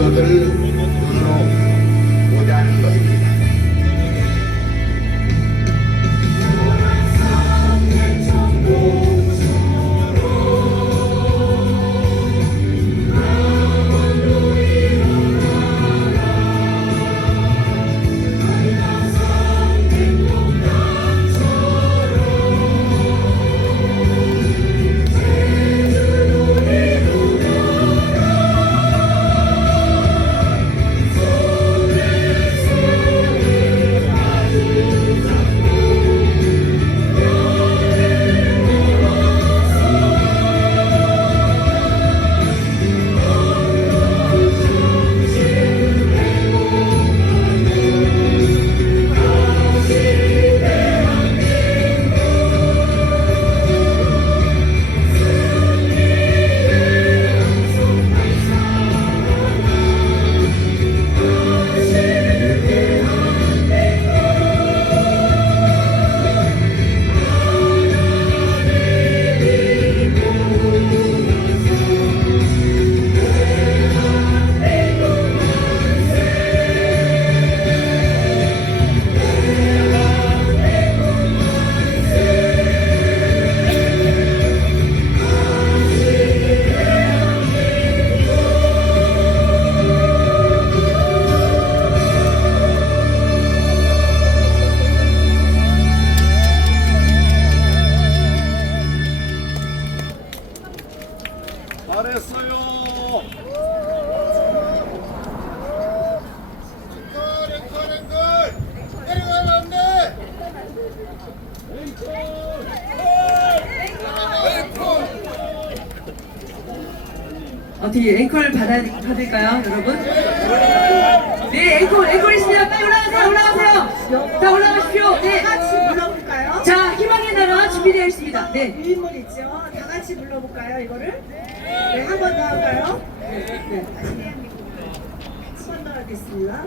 것을 눈으로 보자는 것입니다. 잘했어요. 앵콜 내려가면 안 돼. 어떻게 앵콜 받을까요, 여러분? 네, 앵콜 있습니다. 빨리 올라가세요. 다 올라가십시오. 네. 다 같이 불러볼까요? 자, 희망의 나라 준비되어 있습니다. 네. 유인물 있죠? 다 같이 불러볼까요, 이거를? 네, 한 번 더 할까요? 네, 한 번 더 하겠습니다.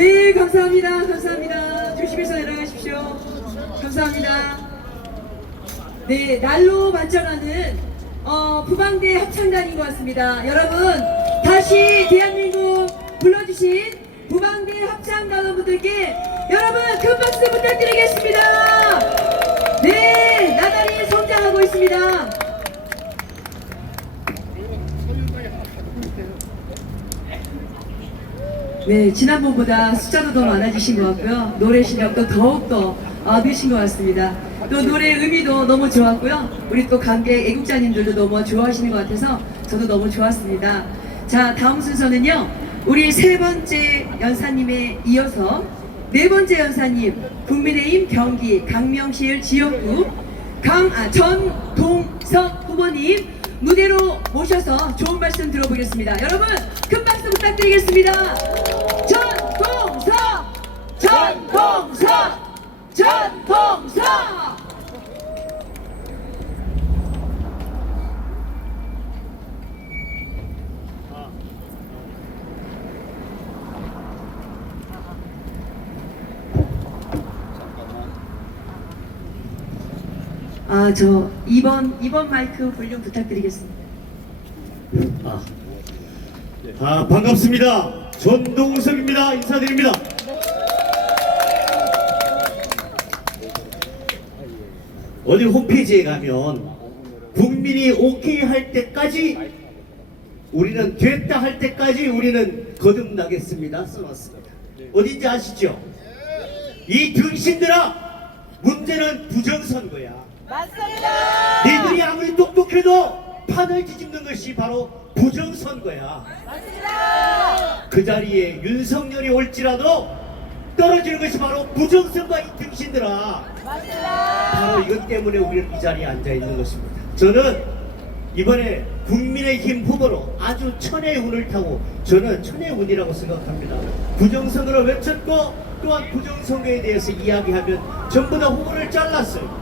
네, 감사합니다. 감사합니다. 조심해서 내려가십시오. 감사합니다. 네, 날로 발전하는 부방대 합창단인 것 같습니다. 여러분, 다시 대한민국 불러주신 부방대 합창단원분들께 여러분 큰 박수 부탁드리겠습니다. 네, 나날이 성장하고 있습니다. 네, 지난번보다 숫자도 더 많아지신 것 같고요. 노래 실력도 더욱더 느신 것 같습니다. 또 노래 의미도 너무 좋았고요. 우리 또 관객 애국자님들도 너무 좋아하시는 것 같아서 저도 너무 좋았습니다. 자, 다음 순서는요. 우리 세 번째 연사님에 이어서 네 번째 연사님, 국민의힘 경기 강명시을 지역구 전동석 후보님 무대로 모셔서 좋은 말씀 들어보겠습니다. 여러분 큰 박수 부탁드리겠습니다. 전동석! 전동석! 전동석! 저 2번 마이크 볼륨 부탁드리겠습니다. 반갑습니다. 전동석입니다. 인사드립니다. 어디 홈페이지에 가면 국민이 오케이 할 때까지 우리는 됐다 할 때까지 우리는 거듭나겠습니다 써놨습니다. 어딘지 아시죠? 이 등신들아, 문제는 부정선거야. 맞습니다. 니들이 아무리 똑똑해도 판을 뒤집는 것이 바로 부정선거야. 맞습니다. 그 자리에 윤석열이 올지라도 떨어지는 것이 바로 부정선거야. 이 등신들아. 맞습니다. 바로 이것 때문에 우리는 이 자리에 앉아 있는 것입니다. 저는 이번에 국민의힘 후보로 아주 천의 운을 타고, 저는 천의 운이라고 생각합니다. 부정선거를 외쳤고 또한 부정선거에 대해서 이야기하면 전부 다 후보를 잘랐어요.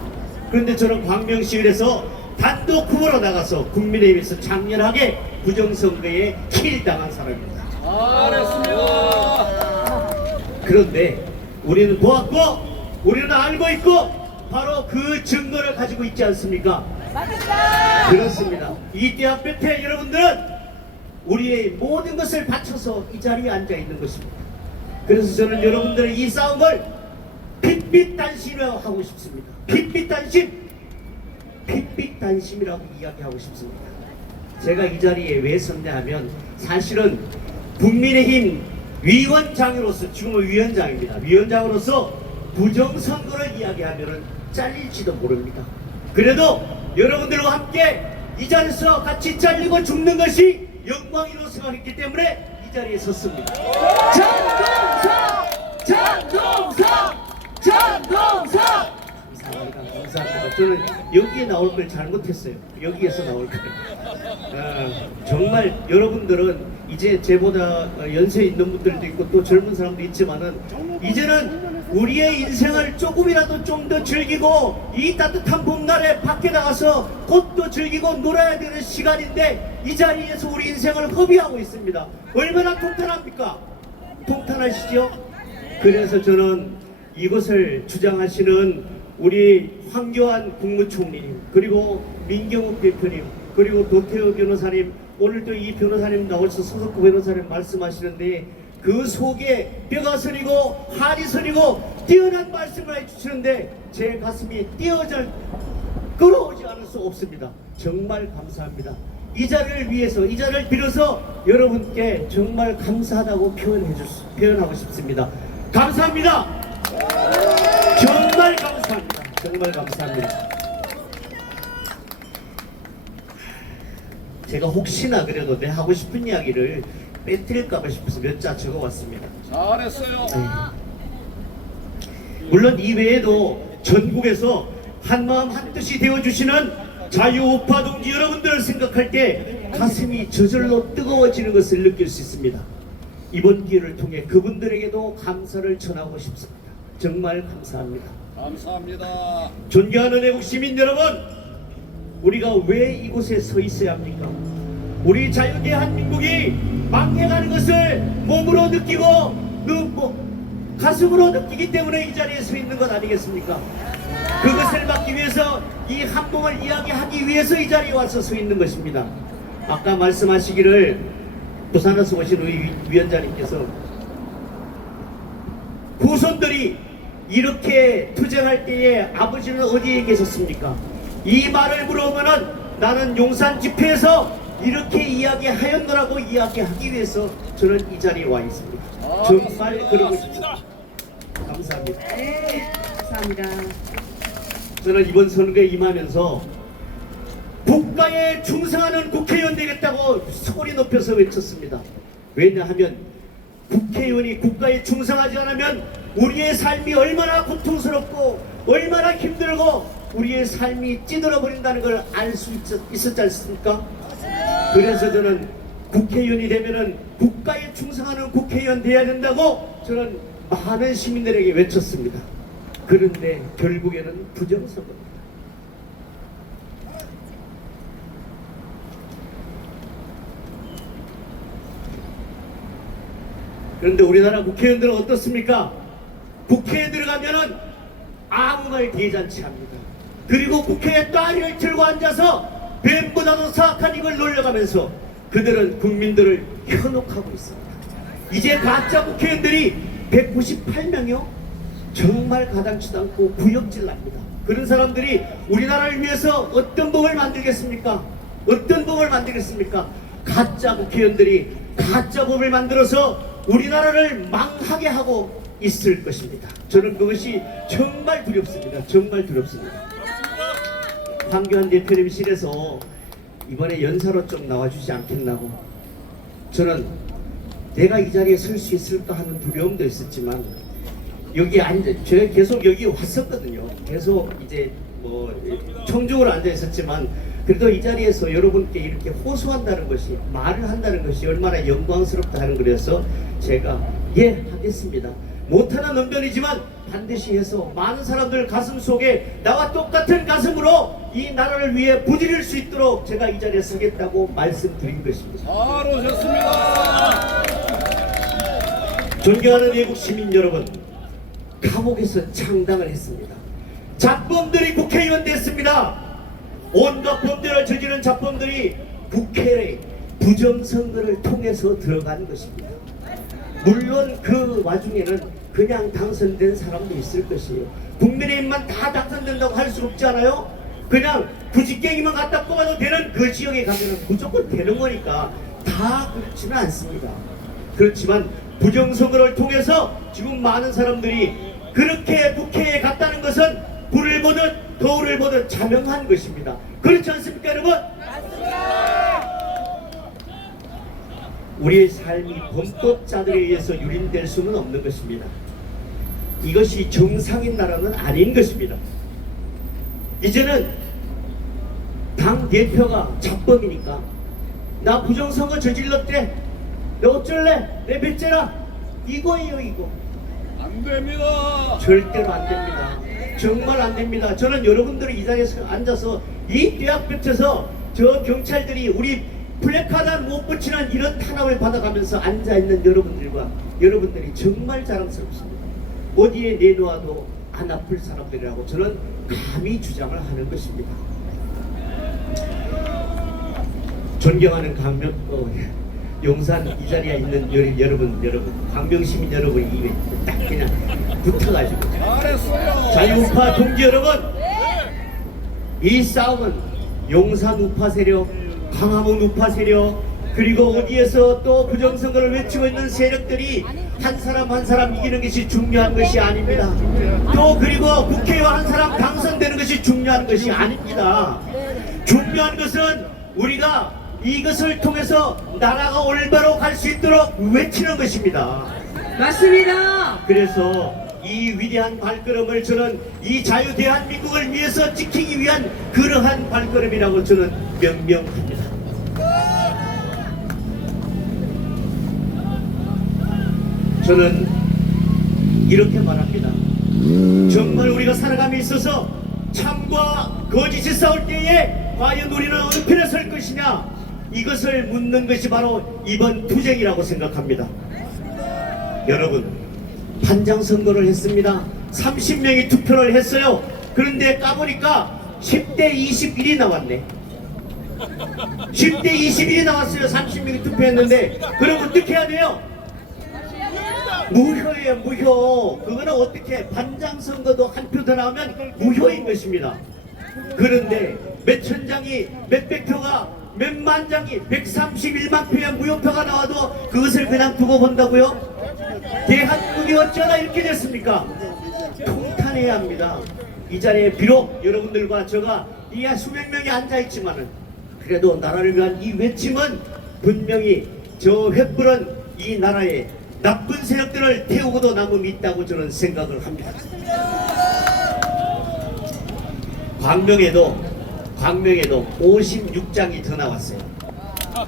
그런데 저는 광명시을에서 단독 후보로 나가서 국민의힘에서 장렬하게 부정선거에 킬당한 사람입니다. 잘했습니다. 그런데 우리는 보았고 우리는 알고 있고 바로 그 증거를 가지고 있지 않습니까? 맞습니다. 그렇습니다. 이 대학 끝에 여러분들은 우리의 모든 것을 바쳐서 이 자리에 앉아 있는 것입니다. 그래서 저는 여러분들의 이 싸움을 핏빛단심이라고 하고 싶습니다. 핏빛단심, 핏빛단심이라고 이야기하고 싶습니다. 제가 이 자리에 왜 섰냐면 사실은 국민의힘 위원장으로서, 지금은 위원장입니다. 위원장으로서 부정선거를 이야기하면 잘릴지도 모릅니다. 그래도 여러분들과 함께 이 자리에서 같이 잘리고 죽는 것이 영광이라고 생각했기 때문에 이 자리에 섰습니다. 전동석! 전동석! 전동석! 감사합니다. 저는 여기에 나올 걸 잘못했어요. 여기에서 나올 걸. 정말 여러분들은 이제 제보다 연세 있는 분들도 있고 또 젊은 사람도 있지만은 이제는 우리의 인생을 조금이라도 좀 더 즐기고 이 따뜻한 봄날에 밖에 나가서 꽃도 즐기고 놀아야 되는 시간인데 이 자리에서 우리 인생을 허비하고 있습니다. 얼마나 통탄합니까? 통탄하시죠? 그래서 저는 이것을 주장하시는 우리 황교안 국무총리님, 그리고 민경욱 대표님, 그리고 도태우 변호사님, 오늘 또 이 변호사님 나오셔서 서석구 변호사님 말씀하시는데 그 속에 뼈가 서리고 한이 서리고 뛰어난 말씀을 해주시는데 제 가슴이 끌어오지 않을 수 없습니다. 정말 감사합니다. 이 자리를 위해서, 이 자리를 빌어서 여러분께 정말 감사하다고 표현하고 싶습니다. 감사합니다. 정말 감사합니다. 정말 감사합니다. 제가 혹시나 그래도 내 하고 싶은 이야기를 빼뜨릴까봐 싶어서 몇 자 적어왔습니다. 잘했어요. 물론 이외에도 전국에서 한마음 한뜻이 되어주시는 자유우파 동지 여러분들을 생각할 때 가슴이 저절로 뜨거워지는 것을 느낄 수 있습니다. 이번 기회를 통해 그분들에게도 감사를 전하고 싶습니다. 정말 감사합니다. 감사합니다. 존경하는 애국 시민 여러분, 우리가 왜 이곳에 서 있어야 합니까? 우리 자유대한민국이 망해가는 것을 몸으로 느끼고 가슴으로 느끼기 때문에 이 자리에 서 있는 것 아니겠습니까? 그것을 막기 위해서 이 한봉을 이야기하기 위해서 이 자리에 와서 서 있는 것입니다. 아까 말씀하시기를 부산에서 오신 우리 위원장님께서 후손들이 이렇게 투쟁할 때에 아버지는 어디에 계셨습니까? 이 말을 물어보면은 나는 용산 집회에서 이렇게 이야기하였노라고 이야기하기 위해서 저는 이 자리에 와 있습니다. 정말 그러고 싶습니다. 감사합니다. 네, 감사합니다. 저는 이번 선거에 임하면서 국가에 충성하는 국회의원 되겠다고 소리 높여서 외쳤습니다. 왜냐하면 국회의원이 국가에 충성하지 않으면 우리의 삶이 얼마나 고통스럽고 얼마나 힘들고 우리의 삶이 찌들어 버린다는 걸 알 수 있었지 않습니까? 그래서 저는 국회의원이 되면은 국가에 충성하는 국회의원 돼야 된다고 저는 많은 시민들에게 외쳤습니다. 그런데 결국에는 부정선거입니다. 그런데 우리나라 국회의원들은 어떻습니까? 국회에 들어가면은 아무 말 대잔치 합니다. 그리고 국회에 다리를 들고 앉아서 뱀보다도 사악한 입을 놀려가면서 그들은 국민들을 현혹하고 있습니다. 이제 가짜 국회의원들이 198명이요? 정말 가당치도 않고 구역질납니다. 그런 사람들이 우리나라를 위해서 어떤 법을 만들겠습니까? 어떤 법을 만들겠습니까? 가짜 국회의원들이 가짜 법을 만들어서 우리나라를 망하게 하고 있을 것입니다. 저는 그것이 정말 두렵습니다. 정말 두렵습니다. 황교안 대표님실에서 이번에 연사로 좀 나와주지 않겠나고 저는 내가 이 자리에 설 수 있을까 하는 두려움도 있었지만 여기 제가 계속 여기 왔었거든요. 계속 이제 청중으로 앉아 있었지만 그래도 이 자리에서 여러분께 이렇게 호소한다는 것이 말을 한다는 것이 얼마나 영광스럽다 하는 거라서 제가 예 하겠습니다. 못하는 언변이지만 반드시 해서 많은 사람들 가슴 속에 나와 똑같은 가슴으로 이 나라를 위해 부지릴 수 있도록 제가 이 자리에 서겠다고 말씀드린 것입니다. 잘 오셨습니다. 존경하는 외국 시민 여러분, 감옥에서 창당을 했습니다. 잡범들이 국회의원 됐습니다. 온갖 범죄를 저지른 잡범들이 국회에 부정선거를 통해서 들어간 것입니다. 물론 그 와중에는 그냥 당선된 사람도 있을 것이에요. 국민의힘만 다 당선된다고 할 수 없지 않아요? 그냥 부직갱이만 갖다 뽑아도 되는 그 지역에 가면 무조건 되는 거니까 다 그렇지는 않습니다. 그렇지만 부정선거를 통해서 지금 많은 사람들이 그렇게 국회에 갔다는 것은 불을 보듯 거울을 보듯 자명한 것입니다. 그렇지 않습니까 여러분? 우리의 삶이 범법자들에 의해서 유린될 수는 없는 것입니다. 이것이 정상인 나라는 아닌 것입니다. 이제는 당 대표가 잡범이니까 나 부정선거 저질렀대, 너 어쩔래, 내 배째라, 이거예요 이거. 안 됩니다. 절대로 안 됩니다. 정말 안 됩니다. 저는 여러분들이 이 자리에서 앉아서 이 대학 볕에서 저 경찰들이 우리 플래카드 못 붙이는 이런 탄압을 받아가면서 앉아있는 여러분들이 정말 자랑스럽습니다. 어디에 내놓아도 안 아플 사람들이라고 저는 감히 주장을 하는 것입니다. 존경하는 용산 이 자리에 있는 여러분 광명시민 여러분이 이게 딱 그냥 붙어가지고 잘했어요. 자유우파 동지 여러분, 이 싸움은 용산 우파 세력, 광화문 우파 세력, 그리고 어디에서 또 부정선거를 외치고 있는 세력들이 한 사람 한 사람 이기는 것이 중요한 것이 아닙니다. 또 그리고 국회의원 한 사람 당선되는 것이 중요한 것이 아닙니다. 중요한 것은 우리가 이것을 통해서 나라가 올바로 갈 수 있도록 외치는 것입니다. 맞습니다. 그래서 이 위대한 발걸음을 저는 이 자유 대한민국을 위해서 지키기 위한 그러한 발걸음이라고 저는 명명합니다. 저는 이렇게 말합니다. 정말 우리가 살아감에 있어서 참과 거짓이 싸울 때에 과연 우리는 어느 편에 설 것이냐, 이것을 묻는 것이 바로 이번 투쟁이라고 생각합니다. 여러분, 반장 선거를 했습니다. 30명이 투표를 했어요. 그런데 까보니까 10대 21이 나왔네. 10대 21이 나왔어요. 30명이 투표했는데. 그럼 어떻게 해야 돼요? 무효예요, 무효. 그거는 어떻게, 반장 선거도 한 표 더 나오면 무효인 것입니다. 그런데 몇 천장이, 몇백 표가, 몇만 장이, 131만 표의 무효표가 나와도 그것을 그냥 두고 본다고요? 대한민국이 어쩌다 이렇게 됐습니까? 통탄해야 합니다. 이 자리에 비록 여러분들과 제가 이하 수백 명이 앉아있지만은 그래도 나라를 위한 이 외침은 분명히 저 횃불은 이 나라의 나쁜 세력들을 태우고도 남음이 있다고 저는 생각을 합니다. 광명에도 56장이 더 나왔어요.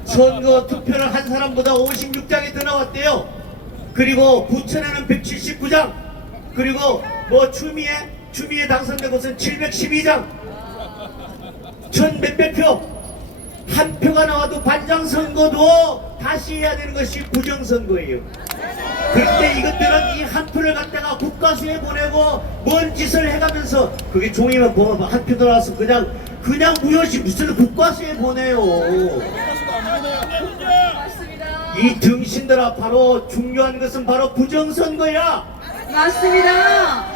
선거 투표를 한 사람보다 56장이 더 나왔대요. 그리고 부천에는 179장, 그리고 뭐 추미애 당선된 곳은 712장, 천 몇백 표. 한 표가 나와도 반장 선거도 다시 해야 되는 것이 부정선거예요. 그런데 이것들은 이 한 표를 갖다가 국가수에 보내고 뭔 짓을 해가면서 그게 종이만 보면 한 표 들어와서 그냥 무효시 무슨 국가수에 보내요. 이 등신들아, 바로 중요한 것은 바로 부정선거야. 맞습니다.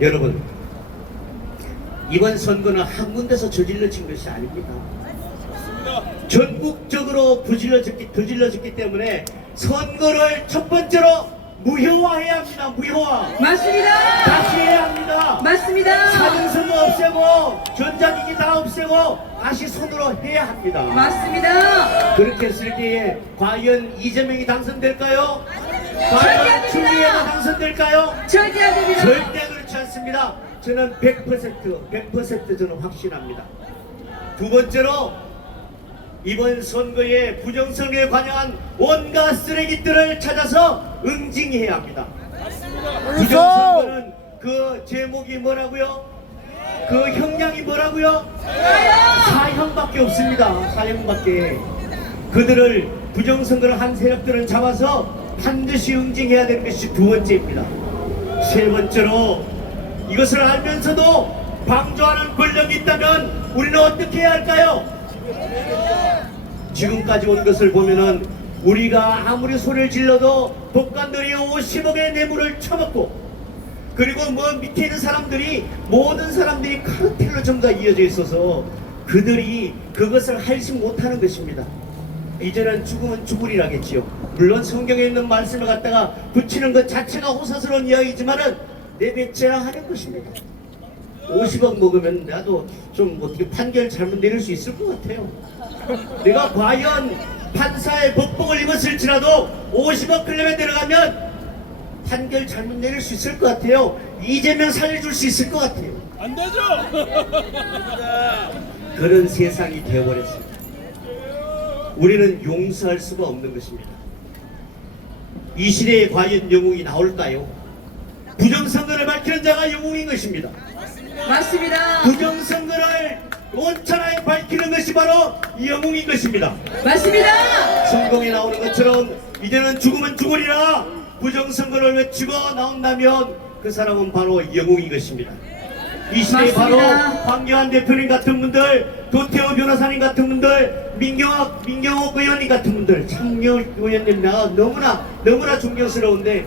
여러분, 이번 선거는 한 군데서 저질러진 것이 아닙니다. 전국적으로 저질러졌기 때문에 선거를 첫 번째로 무효화해야 합니다. 무효화. 맞습니다. 다시 해야 합니다. 맞습니다. 사전선거 없애고 전자기기 다 없애고 다시 손으로 해야 합니다. 맞습니다. 그렇게 했을 때에 과연 이재명이 당선될까요? 과연 추미애가 당선될까요? 절대 안 됩니다. 절대 그렇지 않습니다. 저는 100% 저는 확신합니다. 두 번째로, 이번 선거에 부정선거에 관여한 온갖 쓰레기들을 찾아서 응징해야 합니다. 부정선거는 그 제목이 뭐라고요? 그 형량이 뭐라고요? 사형밖에 없습니다. 사형밖에. 그들을, 부정선거를 한 세력들을 잡아서 반드시 응징해야 되는 것이 두 번째입니다. 세 번째로, 이것을 알면서도 방조하는 권력이 있다면 우리는 어떻게 해야 할까요? 지금까지 온 것을 보면은 우리가 아무리 소리를 질러도 독감들이 50억의 뇌물을 처먹고, 그리고 뭐 밑에 있는 사람들이, 모든 사람들이 카르텔로 전부 다 이어져 있어서 그들이 그것을 할지 못하는 것입니다. 이제는 죽으면 죽으리라겠지요. 물론 성경에 있는 말씀을 갖다가 붙이는 것 자체가 호사스러운 이야기지만은 내뱉어야 하는 것입니다. 50억 먹으면 나도 좀 어떻게 판결 잘못 내릴 수 있을 것 같아요. 내가 과연 판사의 법복을 입었을지라도 50억 클럽에 들어가면 판결 잘못 내릴 수 있을 것 같아요. 이재명 살려줄 수 있을 것 같아요. 안 되죠. 그런 세상이 되어버렸습니다. 우리는 용서할 수가 없는 것입니다. 이 시대에 과연 영웅이 나올까요? 부정선거를 밝히는 자가 영웅인 것입니다. 맞습니다. 부정선거를 온천하에 밝히는 것이 바로 영웅인 것입니다. 맞습니다. 성경에 나오는 것처럼 이제는 죽으면 죽으리라 부정선거를 외치고 나온다면 그 사람은 바로 영웅인 것입니다. 이 시대에 바로 맞습니다. 황교안 대표님 같은 분들, 도태호 변호사님 같은 분들, 민경욱 의원님 같은 분들, 창녀 의원님, 나 너무나 존경스러운데,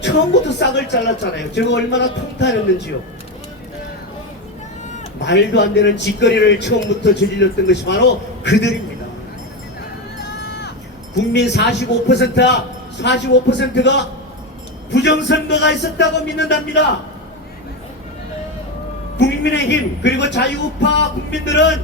처음부터 싹을 잘랐잖아요. 제가 얼마나 통탄했는지요. 말도 안 되는 짓거리를 처음부터 저질렀던 것이 바로 그들입니다. 국민 45%가 부정선거가 있었다고 믿는답니다. 국민의힘 그리고 자유우파 국민들은